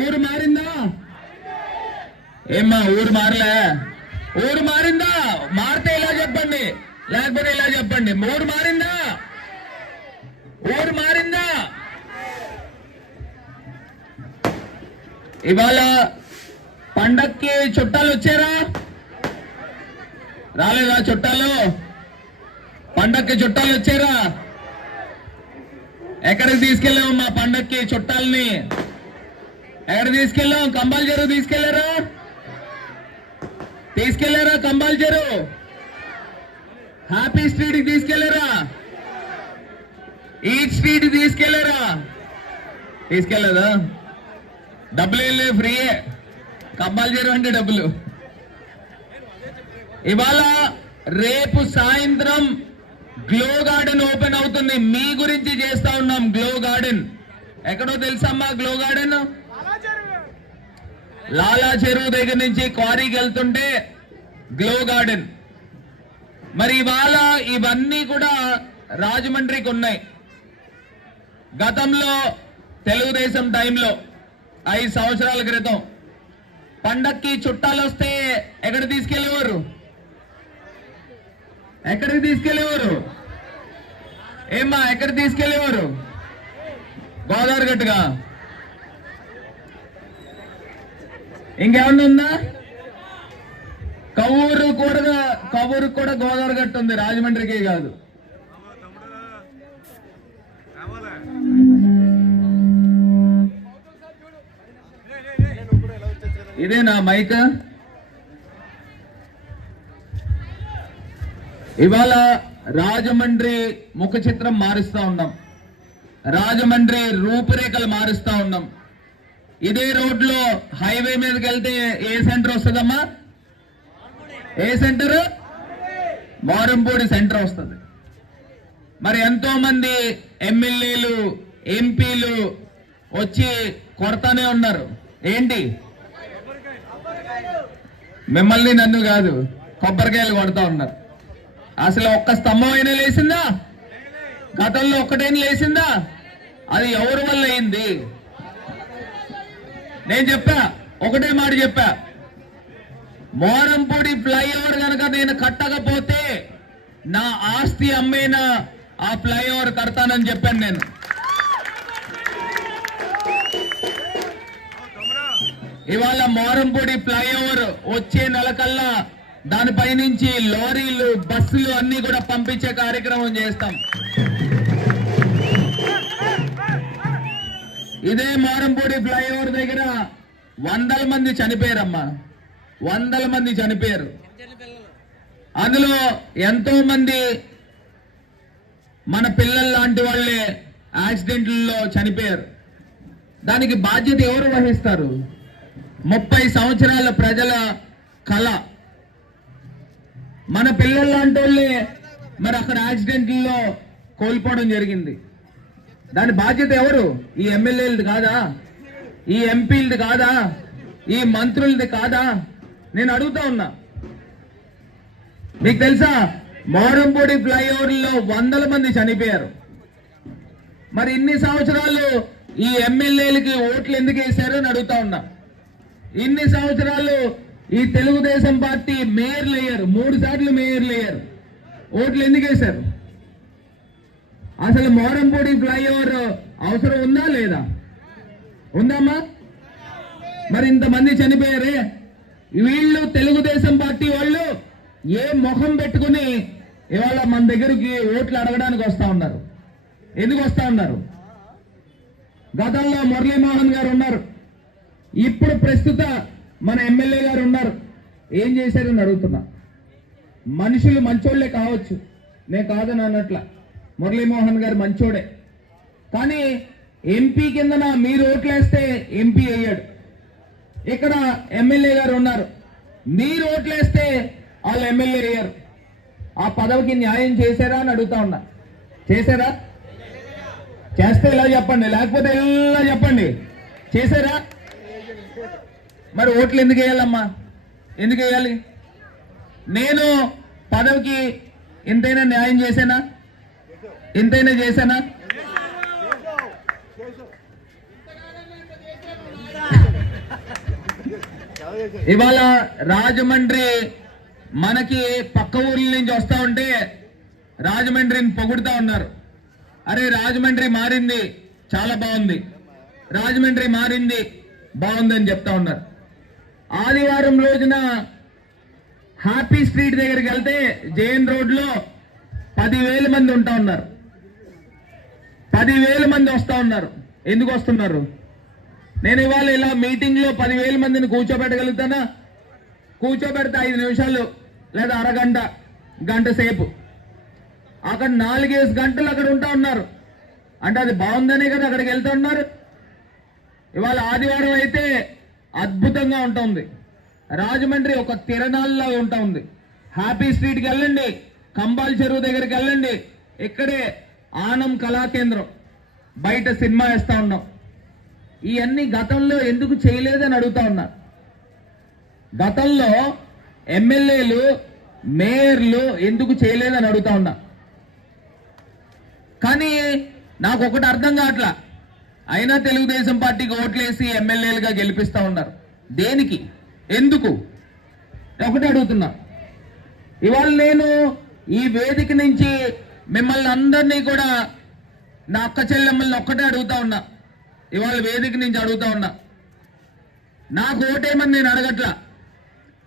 ఊరు మారిందా? ఏమ్మా ఊరు మారలే? ఊరు మారిందా? మారితే ఇలా చెప్పండి. లేకపోతే ఇలా చెప్పండి. ఊరు మారిందా? ఊరు మారిందా? ఇవాళ పండక్కి చుట్టాలు వచ్చారా? రాలేదా చుట్టాలు? పండక్కి చుట్టాలు వచ్చారా? ఎక్కడికి తీసుకెళ్ళాము మా పండక్కి చుట్టాలని? ఎక్కడ తీసుకెళ్ళాం కంబాల్ చెరువు తీసుకెళ్ళారా తీసుకెళ్ళారా కంబాల్ చెరువు? హ్యాపీ స్ట్రీట్కి తీసుకెళ్ళారా ఈట్ స్ట్రీట్ తీసుకెళ్ళారా తీసుకెళ్ళదా? డబ్బులు ఏం లేవు ఫ్రీయే. కంబాల్ చెరువు అంటే డబ్బులు. ఇవాళ రేపు సాయంత్రం గ్లో గార్డెన్ ఓపెన్ అవుతుంది. మీ గురించి చేస్తా ఉన్నాం గ్లో గార్డెన్. ఎక్కడో తెలుసమ్మా గ్లో గార్డెన్? లాలా చెరువు దగ్గర నుంచి క్వారీకి వెళ్తుంటే గ్లో గార్డెన్. మరి ఇవాళ ఇవన్నీ కూడా రాజమండ్రికి ఉన్నాయి. గతంలో తెలుగుదేశం టైంలో ఐదు సంవత్సరాల క్రితం పండక్కి చుట్టాలు వస్తే ఎక్కడ తీసుకెళ్ళేవారు? ఎక్కడికి తీసుకెళ్ళేవారు? ఏమ్మా ఎక్కడ తీసుకెళ్ళేవారు? గోదావరి గట్టుగా? ఇంకేమన్నా ఉందా? కవ్వూరు కూడా కవ్వూరు కూడా గోదావరి గట్టు ఉంది రాజమండ్రికి కాదు. ఇదేనా మైక్. ఇవాళ రాజమండ్రి ముఖ చిత్రం మారుస్తా ఉన్నాం. రాజమండ్రి రూపురేఖలు మారుస్తా ఉన్నాం. ఇదే రోడ్లో హైవే మీదకి వెళ్తే ఏ సెంటర్ వస్తుందమ్మా? ఏ సెంటర్? మారంపూడి సెంటర్ వస్తుంది. మరి ఎంతో మంది ఎమ్మెల్యేలు ఎంపీలు వచ్చి కొడతానే ఉన్నారు. ఏంటి? మిమ్మల్ని నన్ను కాదు కొబ్బరికాయలు కొడతా ఉన్నారు. అసలు ఒక్క స్తంభం అయినా లేసిందా గతంలో ఒక్కటైనా లేసిందా అది ఎవరి వల్ల అయింది? నేను చెప్పా ఒకటే మాట చెప్పా. మోరంపూడి ఫ్లైఓవర్ కనుక నేను కట్టకపోతే నా ఆస్తి అమ్మేనా? ఆ ఫ్లైఓవర్ కడతానని చెప్పాను నేను. ఇవాళ మోరంపూడి ఫ్లైఓవర్ వచ్చే నెలకల్లా దానిపై నుంచి లారీలు బస్సులు అన్ని కూడా పంపించే కార్యక్రమం చేస్తాం. ఇదే మారంపూడి ఫ్లైఓవర్ దగ్గర వందల మంది చనిపోయారమ్మా. వందల మంది చనిపోయారు. అందులో ఎంతో మంది మన పిల్లల లాంటి వాళ్ళే యాక్సిడెంట్లలో చనిపోయారు. దానికి బాధ్యత ఎవరు వహిస్తారు? ముప్పై సంవత్సరాల ప్రజల కళ. మన పిల్లల లాంటి వాళ్ళే మరి అక్కడ యాక్సిడెంట్లలో కోల్పోవడం జరిగింది. దాని బాధ్యత ఎవరు? ఈ ఎమ్మెల్యేలది కాదా? ఈ ఎంపీలది కాదా? ఈ మంత్రులది కాదా? నేను అడుగుతా ఉన్నా. మీకు తెలుసా? మోరంపూడి ఫ్లైఓవర్లో వందల మంది చనిపోయారు. మరి ఇన్ని సంవత్సరాలు ఈ ఎమ్మెల్యేలకి ఓట్లు ఎందుకు వేశారు అని అడుగుతా ఉన్నా. ఇన్ని సంవత్సరాలు ఈ తెలుగుదేశం పార్టీ మేయర్లు అయ్యారు. మూడు సార్లు మేయర్లు అయ్యారు. ఓట్లు ఎందుకు వేశారు? అసలు మోరంపూడి ఫ్లైఓవర్ అవసరం ఉందా లేదా? ఉందమ్మా. మరి ఇంతమంది చనిపోయారే? వీళ్ళు తెలుగుదేశం పార్టీ వాళ్ళు ఏ మొహం పెట్టుకుని ఇవాళ మన దగ్గరికి ఓట్లు అడగడానికి వస్తా ఉన్నారు. ఎందుకు వస్తా ఉన్నారు? గతంలో మురళీమోహన్ గారు ఉన్నారు. ఇప్పుడు ప్రస్తుత మన ఎమ్మెల్యే గారు ఉన్నారు. ఏం చేశారని అడుగుతున్నా. మనుషులు మంచోళ్ళే కావచ్చు. నేను కాదని అన్నట్ల. మురళీమోహన్ గారు మంచోడే. కానీ ఎంపీ కిందన మీరు ఓట్లేస్తే ఎంపీ అయ్యాడు. ఇక్కడ ఎమ్మెల్యే గారు ఉన్నారు. మీరు ఓట్లేస్తే వాళ్ళు ఎమ్మెల్యే అయ్యారు. ఆ పదవికి న్యాయం చేశారా అని అడుగుతా ఉన్నా. చేశారా? చేస్తే ఇలా చెప్పండి. లేకపోతే ఇలా చెప్పండి. చేశారా? మరి ఓట్లు ఎందుకు వేయాలమ్మా? ఎందుకు వేయాలి? నేను పదవికి ఎంతైనా న్యాయం చేశానా? ఎంతైనా చేశానా? ఇవాళ రాజమండ్రి మనకి పక్క ఊర్ల నుంచి వస్తా ఉంటే రాజమండ్రిని పొగుడుతా ఉన్నారు. అరే రాజమండ్రి మారింది చాలా బాగుంది. రాజమండ్రి మారింది బాగుందని చెప్తా ఉన్నారు. ఆదివారం రోజున హ్యాపీ స్ట్రీట్ దగ్గరికి వెళ్తే జైన్ రోడ్లో పదివేల మంది ఉంటా ఉన్నారు. పదివేల మంది వస్తూ ఉన్నారు. ఎందుకు వస్తున్నారు? నేను ఇవాళ ఇలా మీటింగ్లో పదివేల మందిని కూర్చోబెట్టగలుగుతానా? కూర్చోబెడితే ఐదు నిమిషాలు లేదా అరగంట గంట సేపు. అక్కడ నాలుగేసి గంటలు అక్కడ ఉంటా ఉన్నారు. అంటే అది బాగుందనే కదా అక్కడికి వెళ్తున్నారు ఇవాళ ఆదివారం అయితే అద్భుతంగా ఉంటుంది రాజమండ్రి ఒక తిరణాల్లో ఉంటా ఉంది. హ్యాపీ స్ట్రీట్కి వెళ్ళండి. కంబాల్ చెరువు దగ్గరికి వెళ్ళండి. ఇక్కడే ఆనం కళాకేంద్రం. బయట సినిమా వేస్తూ ఉన్నాం. ఇవన్నీ గతంలో ఎందుకు చేయలేదని అడుగుతా ఉన్నా. గతంలో ఎమ్మెల్యేలు మేయర్లు ఎందుకు చేయలేదని అడుగుతా ఉన్నా. కానీ నాకు ఒకటి అర్థం కావట్లా. అయినా తెలుగుదేశం పార్టీకి ఓట్లేసి ఎమ్మెల్యేలుగా గెలిపిస్తూ ఉన్నారు. దేనికి? ఎందుకు? ఒకటి అడుగుతున్నా. ఇవాళ నేను ఈ వేదిక నుంచి మిమ్మల్ని అందరినీ కూడా నా అక్క చెల్లెమ్మల్ని ఒక్కటే అడుగుతా ఉన్నా. ఇవాళ వేదిక నుంచి అడుగుతా ఉన్నా. నాకు ఓటేమని నేను అడగట్లా.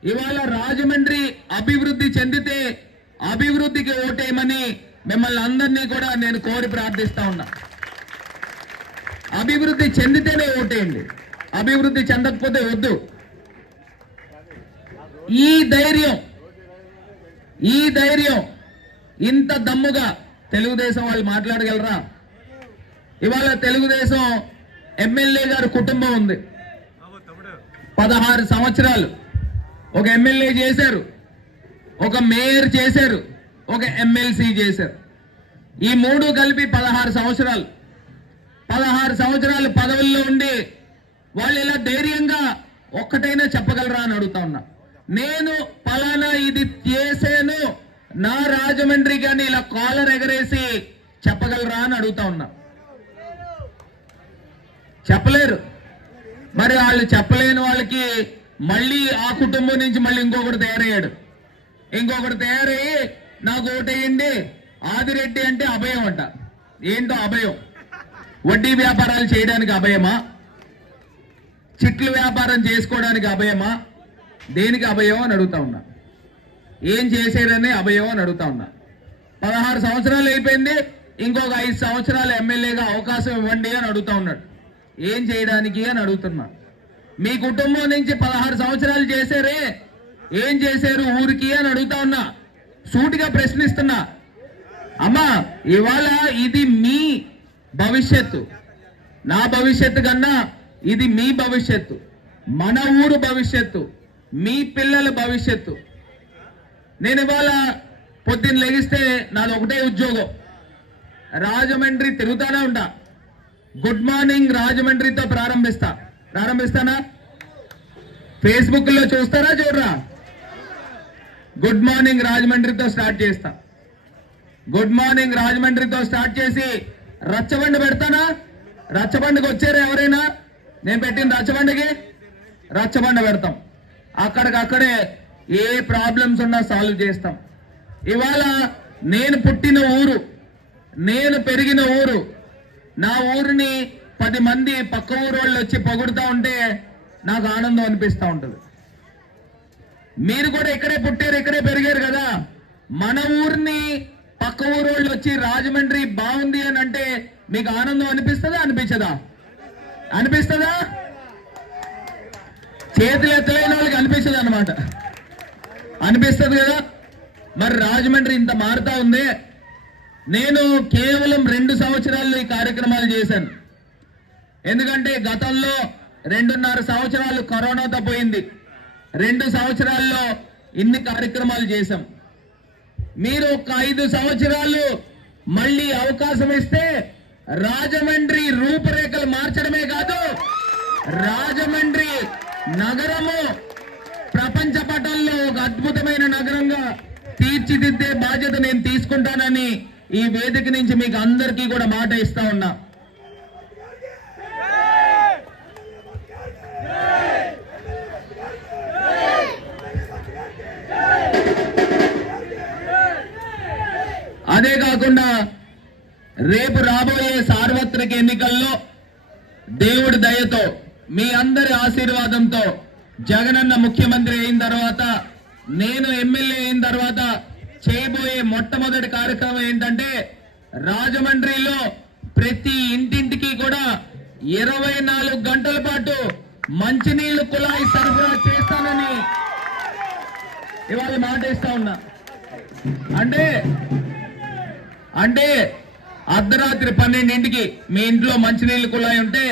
ఇవాళ రాజమండ్రి అభివృద్ధి చెందితే అభివృద్ధికి ఓటేయమని మిమ్మల్ని అందరినీ కూడా నేను కోరి ప్రార్థిస్తా ఉన్నా. అభివృద్ధి చెందితేనే ఓటేయండి. అభివృద్ధి చెందకపోతే వద్దు. ఈ ధైర్యం ఈ ధైర్యం ఇంత దమ్ముగా తెలుగుదేశం వాళ్ళు మాట్లాడగలరా? ఇవాళ తెలుగుదేశం ఎమ్మెల్యే గారి కుటుంబం ఉంది. పదహారు సంవత్సరాలు. ఒక ఎమ్మెల్యే చేశారు. ఒక మేయర్ చేశారు. ఒక ఎమ్మెల్సీ చేశారు. ఈ మూడు కలిపి పదహారు సంవత్సరాలు. పదహారు సంవత్సరాలు పదవుల్లో ఉండి వాళ్ళు ఇలా ధైర్యంగా ఒక్కటైనా చెప్పగలరా అని అడుగుతా ఉన్నా. నేను పలానా ఇది చేశాను. నా రాజమండ్రి కానీ ఇలా కాలర్ ఎగరేసి చెప్పగలరా అని అడుగుతా ఉన్నా. చెప్పలేరు. మరి వాళ్ళు చెప్పలేని వాళ్ళకి మళ్ళీ ఆ కుటుంబం నుంచి మళ్ళీ ఇంకొకటి తయారయ్యాడు. ఇంకొకటి తయారయ్యి నాకు ఓటేయండి ఆదిరెడ్డి అంటే అభయం అంట. ఏంటో అభయం? వడ్డీ వ్యాపారాలు చేయడానికి అభయమా? చిట్లు వ్యాపారం చేసుకోవడానికి అభయమా? దేనికి అభయం అని అడుగుతా ఉన్నా. ఏం చేశారని అభయం అని అడుగుతా ఉన్నా. పదహారు సంవత్సరాలు అయిపోయింది ఇంకొక ఐదు సంవత్సరాలు ఎమ్మెల్యేగా అవకాశం ఇవ్వండి అని అడుగుతా ఉన్నాడు. ఏం చేయడానికి అని అడుగుతున్నా. మీ కుటుంబం నుంచి పదహారు సంవత్సరాలు చేశారే ఏం చేశారు ఊరికి అని అడుగుతా ఉన్నా. సూటిగా ప్రశ్నిస్తున్నా. అమ్మా ఇవాళ ఇది మీ భవిష్యత్తు. నా భవిష్యత్తు కన్నా ఇది మీ భవిష్యత్తు. మన ఊరు భవిష్యత్తు మీ పిల్లల భవిష్యత్తు. నేను ఇవాళ పొద్దున్న లెగిస్తే నాది ఒకటే ఉద్యోగం. రాజమండ్రి తిరుగుతానే ఉంటా. గుడ్ మార్నింగ్ రాజమండ్రితో ప్రారంభిస్తా. ప్రారంభిస్తానా? ఫేస్బుక్లో చూస్తారా చూడరా? గుడ్ మార్నింగ్ రాజమండ్రితో స్టార్ట్ చేస్తా. గుడ్ మార్నింగ్ రాజమండ్రితో స్టార్ట్ చేసి రచ్చబండి పెడతానా? రచ్చబండికి వచ్చారా ఎవరైనా? నేను పెట్టిన రచ్చబండికి రచ్చబండ పెడతాం. అక్కడికక్కడే ఏ ప్రాబ్లమ్స్ ఉన్నా సాల్వ్ చేస్తాం. ఇవాళ నేను పుట్టిన ఊరు నేను పెరిగిన ఊరు నా ఊరిని పది మంది పక్క ఊరు వాళ్ళు వచ్చి పొగుడుతూ ఉంటే నాకు ఆనందం అనిపిస్తూ ఉంటుంది. మీరు కూడా ఇక్కడే పుట్టారు ఇక్కడే పెరిగారు కదా. మన ఊరిని పక్క ఊరు వాళ్ళు వచ్చి రాజమండ్రి బాగుంది అని అంటే మీకు ఆనందం అనిపిస్తుందా అనిపించదా? అనిపిస్తుందా? చేతులు ఎత్తలేని వాళ్ళకి అనిపిస్తుంది అనమాట అనిపిస్తుంది కదా? మరి రాజమండ్రి ఇంత మారుతా ఉంది. నేను కేవలం రెండు సంవత్సరాల్లో ఈ కార్యక్రమాలు చేశాను. ఎందుకంటే గతంలో రెండున్నర సంవత్సరాలు కరోనాతో పోయింది. రెండు సంవత్సరాల్లో ఇన్ని కార్యక్రమాలు చేశాం. మీరు ఒక ఐదు సంవత్సరాలు మళ్ళీ అవకాశం ఇస్తే రాజమండ్రి రూపురేఖలు మార్చడమే కాదు రాజమండ్రి నగరము ప్రపంచ పటంలో ఒక అద్భుతమైన నగరంగా తీర్చిదిద్దే బాధ్యత నేను తీసుకుంటానని ఈ వేదిక నుంచి మీకు అందరికీ కూడా మాట ఇస్తా ఉన్నా. అదే కాకుండా రేపు రాబోయే సార్వత్రిక ఎన్నికల్లో దేవుడి దయతో మీ అందరి ఆశీర్వాదంతో జగనన్న ముఖ్యమంత్రి అయిన తర్వాత నేను ఎమ్మెల్యే అయిన తర్వాత చేయబోయే మొట్టమొదటి కార్యక్రమం ఏంటంటే రాజమండ్రిలో ప్రతి ఇంటింటికి కూడా ఇరవై నాలుగు గంటల పాటు మంచినీళ్ళు కుళాయి సరఫరా చేస్తానని ఇవాళ మాటేస్తా ఉన్నా. అంటే అంటే అర్ధరాత్రి పన్నెండింటికి మీ ఇంట్లో మంచినీళ్ళు కుళాయి ఉంటే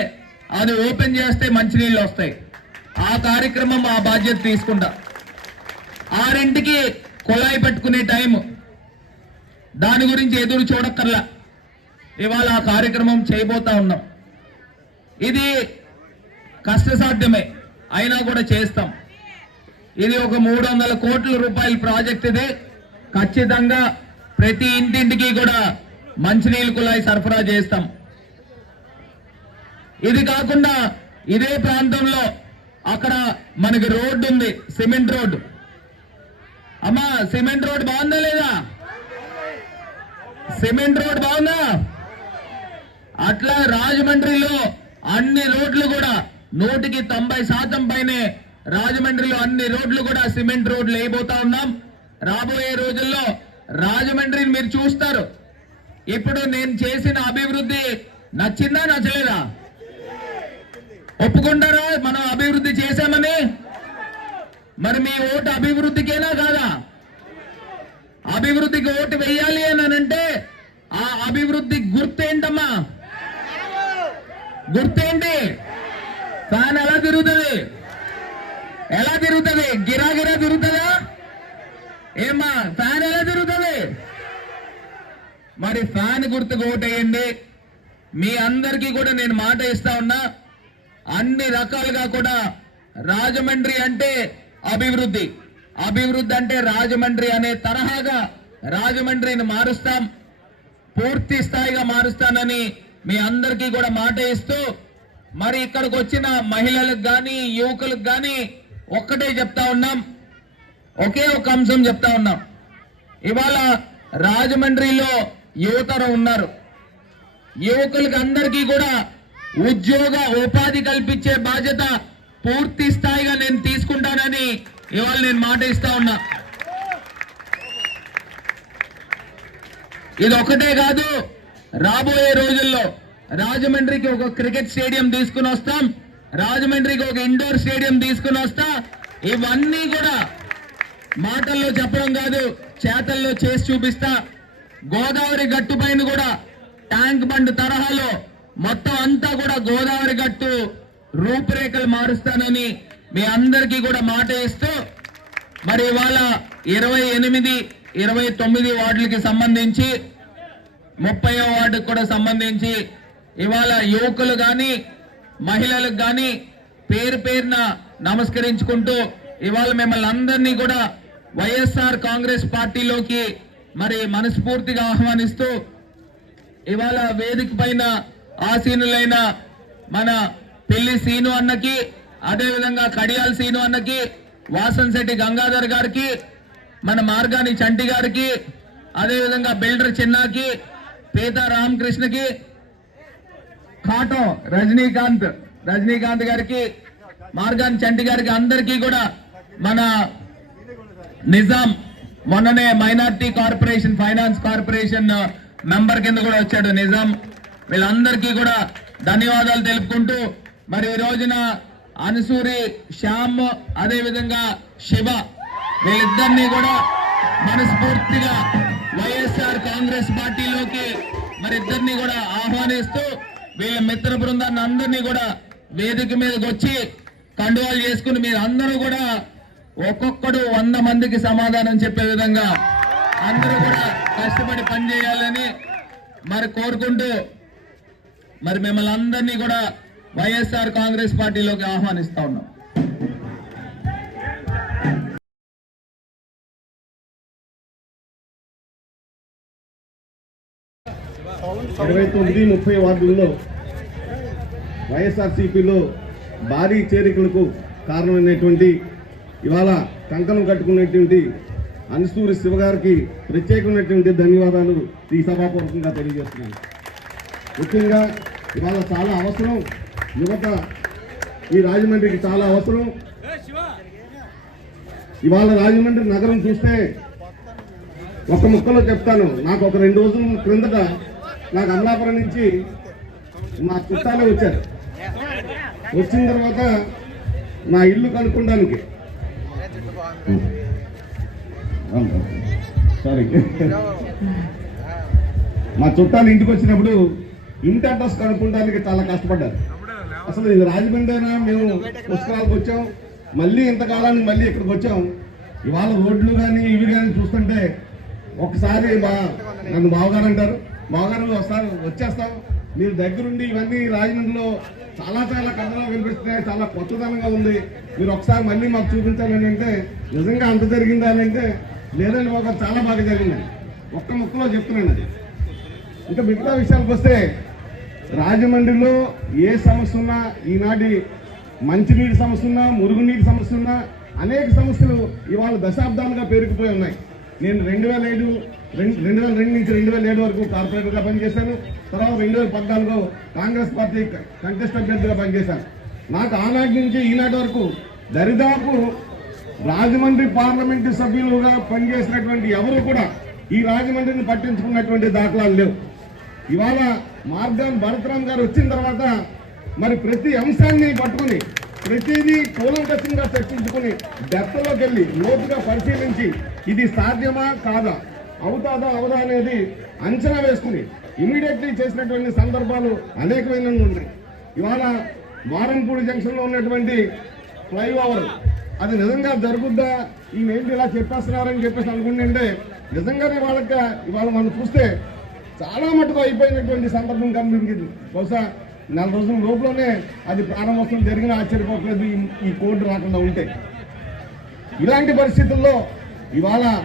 అది ఓపెన్ చేస్తే మంచినీళ్ళు వస్తాయి. ఆ కార్యక్రమం ఆ బాధ్యత తీసుకుంటా. ఆరింటికి కుళాయి పెట్టుకునే టైం దాని గురించి ఎదురు చూడక్కర్లా. ఇవాళ ఆ కార్యక్రమం చేయబోతా ఉన్నాం. ఇది కష్టసాధ్యమే. అయినా కూడా చేస్తాం. ఇది ఒక మూడు వందల కోట్ల రూపాయల ప్రాజెక్ట్ ఇది. ఖచ్చితంగా ప్రతి ఇంటింటికి కూడా మంచినీళ్ళు కుళాయి సరఫరా చేస్తాం. ఇది కాకుండా ఇదే ప్రాంతంలో అక్కడ మనకి రోడ్డు ఉంది సిమెంట్ రోడ్డు. అమ్మా సిమెంట్ రోడ్ బాగుందా లేదా? సిమెంట్ రోడ్ బాగుందా? అట్లా రాజమండ్రిలో అన్ని రోడ్లు కూడా నూటికి తొంభై శాతం పైనే రాజమండ్రిలో అన్ని రోడ్లు కూడా సిమెంట్ రోడ్లు వేయబోతా ఉన్నాం. రాబోయే రోజుల్లో రాజమండ్రిని మీరు చూస్తారు. ఇప్పుడు నేను చేసిన అభివృద్ధి నచ్చిందా నచ్చలేదా? ఒప్పుకుంటారా? మనం అభివృద్ధి చేశామని? మరి మీ ఓటు అభివృద్ధికేనా కాదా? అభివృద్ధికి ఓటు వెయ్యాలి అని అంటే ఆ అభివృద్ధి గుర్తేంటమ్మా? గుర్తేంటి? ఫ్యాన్ ఎలా తిరుగుతుంది? ఎలా తిరుగుతుంది? గిరాగిరా తిరుగుతుందా? ఏమ్మా ఫ్యాన్ ఎలా తిరుగుతుంది? మరి ఫ్యాన్ గుర్తుకు ఓటేయండి మీ అందరికీ కూడా నేను మాట ఇస్తా ఉన్నా. అన్ని రకాలుగా కూడా రాజమండ్రి అంటే అభివృద్ధి. అభివృద్ధి అంటే రాజమండ్రి అనే తరహాగా రాజమండ్రిని మారుస్తాం. పూర్తి స్థాయిగా మారుస్తానని మీ అందరికీ కూడా మాట ఇస్తూ మరి ఇక్కడికి వచ్చిన మహిళలకు కానీ యువకులకు కానీ ఒక్కటే చెప్తా ఉన్నాం. ఒకే ఒక అంశం చెప్తా ఉన్నాం. ఇవాళ రాజమండ్రిలో యువతరం ఉన్నారు. యువకులకి అందరికీ కూడా ఉద్యోగ ఉపాధి కల్పించే బాధ్యత పూర్తి స్థాయిగా నేను తీసుకుంటానని ఇవాళ నేను మాట ఇస్తా ఉన్నా. ఇది ఒకటే కాదు రాబోయే రోజుల్లో రాజమండ్రికి ఒక క్రికెట్ స్టేడియం తీసుకుని వస్తాం రాజమండ్రికి ఒక ఇండోర్ స్టేడియం తీసుకుని వస్తా. ఇవన్నీ కూడా మాటల్లో చెప్పడం కాదు చేతల్లో చేసి చూపిస్తా. గోదావరి గట్టు పైన కూడా ట్యాంక్ బండ్ తరహాలో మొత్తం అంతా కూడా గోదావరి గట్టు రూపురేఖలు మారుస్తానని మీ అందరికీ కూడా మాట ఇస్తూ మరి ఇవాళ ఇరవై ఎనిమిది ఇరవై తొమ్మిది వార్డులకి సంబంధించి ముప్పై వార్డుకు కూడా సంబంధించి ఇవాళ యువకులు కానీ మహిళలకు కానీ పేరు పేరున నమస్కరించుకుంటూ ఇవాళ మిమ్మల్ని అందరినీ కూడా వైఎస్ఆర్ కాంగ్రెస్ పార్టీలోకి మరి మనస్ఫూర్తిగా ఆహ్వానిస్తూ ఇవాళ వేదిక పైన ఆసీనులైన మన పెళ్ళి సీను అన్నకి అదేవిధంగా కడియాల్ సీను అన్నకి వాసన్ శెట్టి గంగాధర్ గారికి మన మార్గాని చంటి గారికి అదేవిధంగా బిల్డర్ చిన్నాకి పేద రామకృష్ణకి కాటో రజనీకాంత్ రజనీకాంత్ గారికి మార్గాని చంటి గారికి అందరికీ కూడా మన నిజాం మొన్ననే minority corporation finance corporation member కింద కూడా వచ్చాడు నిజాం. వీళ్ళందరికీ కూడా ధన్యవాదాలు తెలుపుకుంటూ మరి ఈ రోజున అనుసూరి శ్యామ్ అదేవిధంగా శివ వీళ్ళిద్దరినీ కూడా మనస్ఫూర్తిగా వైఎస్ఆర్ కాంగ్రెస్ పార్టీలోకి మరి ఇద్దరిని కూడా ఆహ్వానిస్తూ వీళ్ళ మిత్ర బృందాన్ని అందరినీ కూడా వేదిక మీదకి వచ్చి కండువాలు చేసుకుని మీరు అందరూ కూడా ఒక్కొక్కడు వంద మందికి సమాధానం చెప్పే విధంగా అందరూ కూడా కష్టపడి పనిచేయాలని మరి కోరుకుంటూ మరి మిమ్మల్ని అందరినీ కూడా వైఎస్ఆర్ కాంగ్రెస్ పార్టీలోకి ఆహ్వానిస్తా ఉన్నాం. ఇరవై తొమ్మిది ముప్పై వార్డుల్లో వైఎస్ఆర్సీపీలో భారీ చేరికలకు కారణమైనటువంటి ఇవాళ కంకణం కట్టుకున్నటువంటి అన్సూరి శివ గారికి ప్రత్యేకమైనటువంటి ధన్యవాదాలు ఈ సభాపూర్వకంగా తెలియజేస్తున్నాను. ముఖ్యంగా ఇవాళ చాలా అవసరం. యువత ఈ రాజమండ్రికి చాలా అవసరం. ఇవాళ రాజమండ్రి నగరం చూస్తే ఒక ముక్కలో చెప్తాను. నాకు ఒక రెండు రోజుల క్రిందట నాకు అమలాపురం నుంచి మా చుట్టాలే వచ్చారు. వచ్చిన తర్వాత నా ఇల్లు కనుక్కోడానికి సారీ. మా చుట్టాలు ఇంటికి వచ్చినప్పుడు ఇంటి అడ్రస్ కనుక్కోవడానికి చాలా కష్టపడ్డారు. అసలు ఇది రాజమండ్రినా మేము పుస్తకాలకు వచ్చాం. మళ్ళీ ఇంతకాలానికి మళ్ళీ ఇక్కడికి వచ్చాం. ఇవాళ రోడ్లు కానీ ఇవి కానీ చూస్తుంటే ఒకసారి మా నన్ను బావగారు అంటారు. బావగారు ఒకసారి వచ్చేస్తాం. మీరు దగ్గరుండి ఇవన్నీ రాజమండ్రిలో చాలా చాలా కథలు వినిపిస్తున్నాయి. చాలా కొత్తదనంగా ఉంది. మీరు ఒకసారి మళ్ళీ మాకు చూపించాలి అని అంటే నిజంగా అంత జరిగిందా అని అంటే లేదండి ఒక చాలా బాగా జరిగిందండి. ఒక్క ముక్కలో చెప్తున్నాను అది ఇంకా మిగతా విషయాలకు వస్తే రాజమండ్రిలో ఏ సమస్య ఉన్నా ఈనాటి మంచినీటి సమస్య ఉన్నా మురుగునీటి సమస్య ఉన్నా అనేక సమస్యలు ఇవాళ దశాబ్దాలుగా పేరుకుపోయి ఉన్నాయి. నేను రెండు వేల ఏడు రెండు రెండు వేల రెండు నుంచి రెండు వేల ఏడు వరకు కార్పొరేటర్గా పనిచేశాను. తర్వాత రెండు వేల పద్నాలుగులో కాంగ్రెస్ పార్టీ కంటెస్ట్ అభ్యర్థిగా పనిచేశాను. నాకు ఆనాటి నుంచి ఈనాటి వరకు దరిదాపు రాజమండ్రి పార్లమెంటు సభ్యులుగా పనిచేసినటువంటి ఎవరు కూడా ఈ రాజమండ్రిని పట్టించుకున్నటువంటి దాఖలాలు లేవు. ఇవాళ మార్గాన్ భరతరామ్ గారు వచ్చిన తర్వాత మరి ప్రతి అంశాన్ని పట్టుకుని ప్రతిదీ కూలంకషంగా చర్చించుకుని డెప్త్లోకి వెళ్ళి లోతుగా పరిశీలించి ఇది సాధ్యమా కాదా అవుతాదా అవదా అనేది అంచనా వేసుకుని ఇమీడియట్లీ చేసినటువంటి సందర్భాలు అనేకమైన ఉన్నాయి. ఇవాళ వారంపూడి జంక్షన్లో ఉన్నటువంటి ఫ్లైఓవర్ అది నిజంగా జరుగుద్దా? ఈయన ఏంటి ఇలా చెప్పేస్తున్నారని చెప్పేసి అనుకుంటుంటే నిజంగానే వాళ్ళకి ఇవాళ మనం చూస్తే చాలా మటుకు అయిపోయినటువంటి సందర్భం కనిపించింది. బహుశా నెల రోజుల లోపలనే అది ప్రారంభోత్సవం జరిగిన ఆశ్చర్యపోకలేదు ఈ- కోర్టు రాకుండా ఉంటే. ఇలాంటి పరిస్థితుల్లో ఇవాళ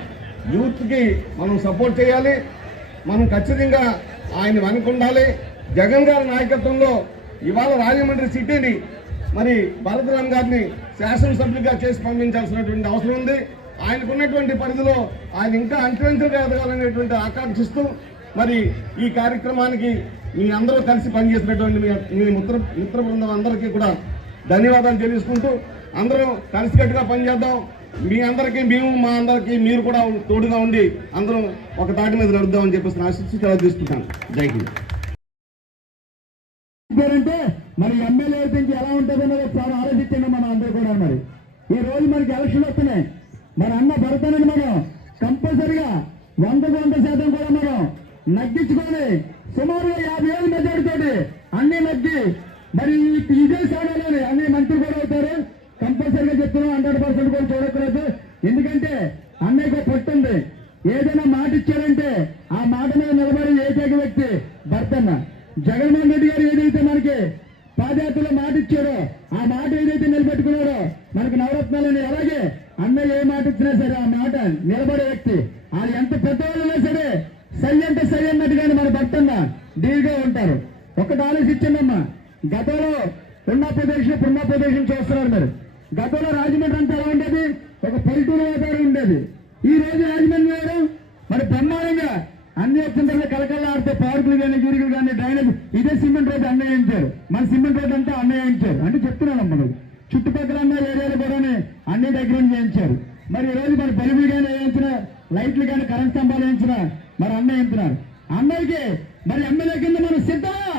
యూత్కి మనం సపోర్ట్ చేయాలి. మనం ఖచ్చితంగా ఆయన వెనక ఉండాలి. జగన్ గారి నాయకత్వంలో ఇవాళ రాజమండ్రి సిటీని మరి భరతరామ్ గారిని శాసనసభ్యులుగా చేసి పంపించాల్సినటువంటి అవసరం ఉంది. ఆయనకున్నటువంటి పరిధిలో ఆయన ఇంకా అంచెంచెలుగా ఎదగాలనేటువంటి ఆకాంక్షిస్తూ మరి ఈ కార్యక్రమానికి మీ అందరూ కలిసి పనిచేసినటువంటి మీ మిత్ర మిత్ర బృందం అందరికీ కూడా ధన్యవాదాలు తెలియజేసుకుంటూ అందరూ కలిసికట్టుగా పనిచేద్దాం. మీ అందరికీ మేము మా అందరికీ మీరు కూడా తోడుగా ఉండి అందరం ఒక తాటి మీద నడుద్దామని చెప్పేసి ఆశిస్తూ సెలవు తీసుకుంటాను. జై హింద్. అంటే మరి ఎమ్మెల్యే అయితే ఎలా ఉంటుందన్నది ఒకసారి ఆలోచించండి మనం అందరూ కూడా మరి. ఈ రోజు మనకి ఎలక్షన్ వస్తున్నాయి. మన అన్న భరతనని మనం కంపల్సరిగా వందకు వంద శాతం కూడా మనం నగ్గించుకొని సుమారుగా యాభై ఏళ్ళ మెజారిటీ అన్ని నగ్గి మరి ఇదే స్థానంలోనే అన్ని మంత్రులు కూడా అవుతారు. కంపల్సరిగా చెప్తున్నాం హండ్రెడ్ పర్సెంట్ కూడా చూడకూడదు ఎందుకంటే అన్నయ్యకు పట్టుంది ఏదైనా మాట ఇచ్చారంటే ఆ మాట మీద నిలబడి ఏకైక వ్యక్తి? భర్తన్న. జగన్మోహన్ రెడ్డి గారు ఏదైతే మనకి పాదయాత్రలో మాట ఇచ్చారో ఆ మాట ఏదైతే నిలబెట్టుకున్నారో మనకి నవరత్నాలని అలాగే అన్నయ్య ఏ మాట ఇచ్చినా సరే ఆ మాట నిలబడే వ్యక్తి. వాళ్ళు ఎంత పెద్దవాళ్ళైనా సరే సరి అంటే సై అన్నట్టుగానే మన భర్తన్న డీగా ఉంటారు. ఒకటి ఆలోచించండమ్మా. గతంలో ఉన్న ప్రదేశం పున్న ప్రదేశం చూస్తున్నారు మీరు. గతంలో రాజమండ్రి అంతా ఎలా ఉండేది? ఒక పల్లెటూరు వ్యాపారం ఉండేది. ఈ రోజు రాజమండ్రి గారు మరి బ్రహ్మాండంగా అన్ని వచ్చిన కలకల్లాడితే పార్కులు కానీ గిరిగులు కానీ డ్రైనేజ్ ఇదే సిమెంట్ రోడ్ అన్వయించారు మన సిమెంట్ రోడ్ అంతా అన్వయించారు అంటే చెప్తున్నాను మనం చుట్టుపక్కల ఉన్న ఏరియాలు కూడా అన్ని దగ్గర నుంచి చేయించారు మరి ఈ రోజు మరి బల్బులు కానీ వేయించిన లైట్లు కానీ కరెంట్ స్తంభాలు వేయించిన మరి అన్న వేయించినారు అన్నయ్యకి మరి ఎమ్మెల్యే కింద మనం సిద్ధమా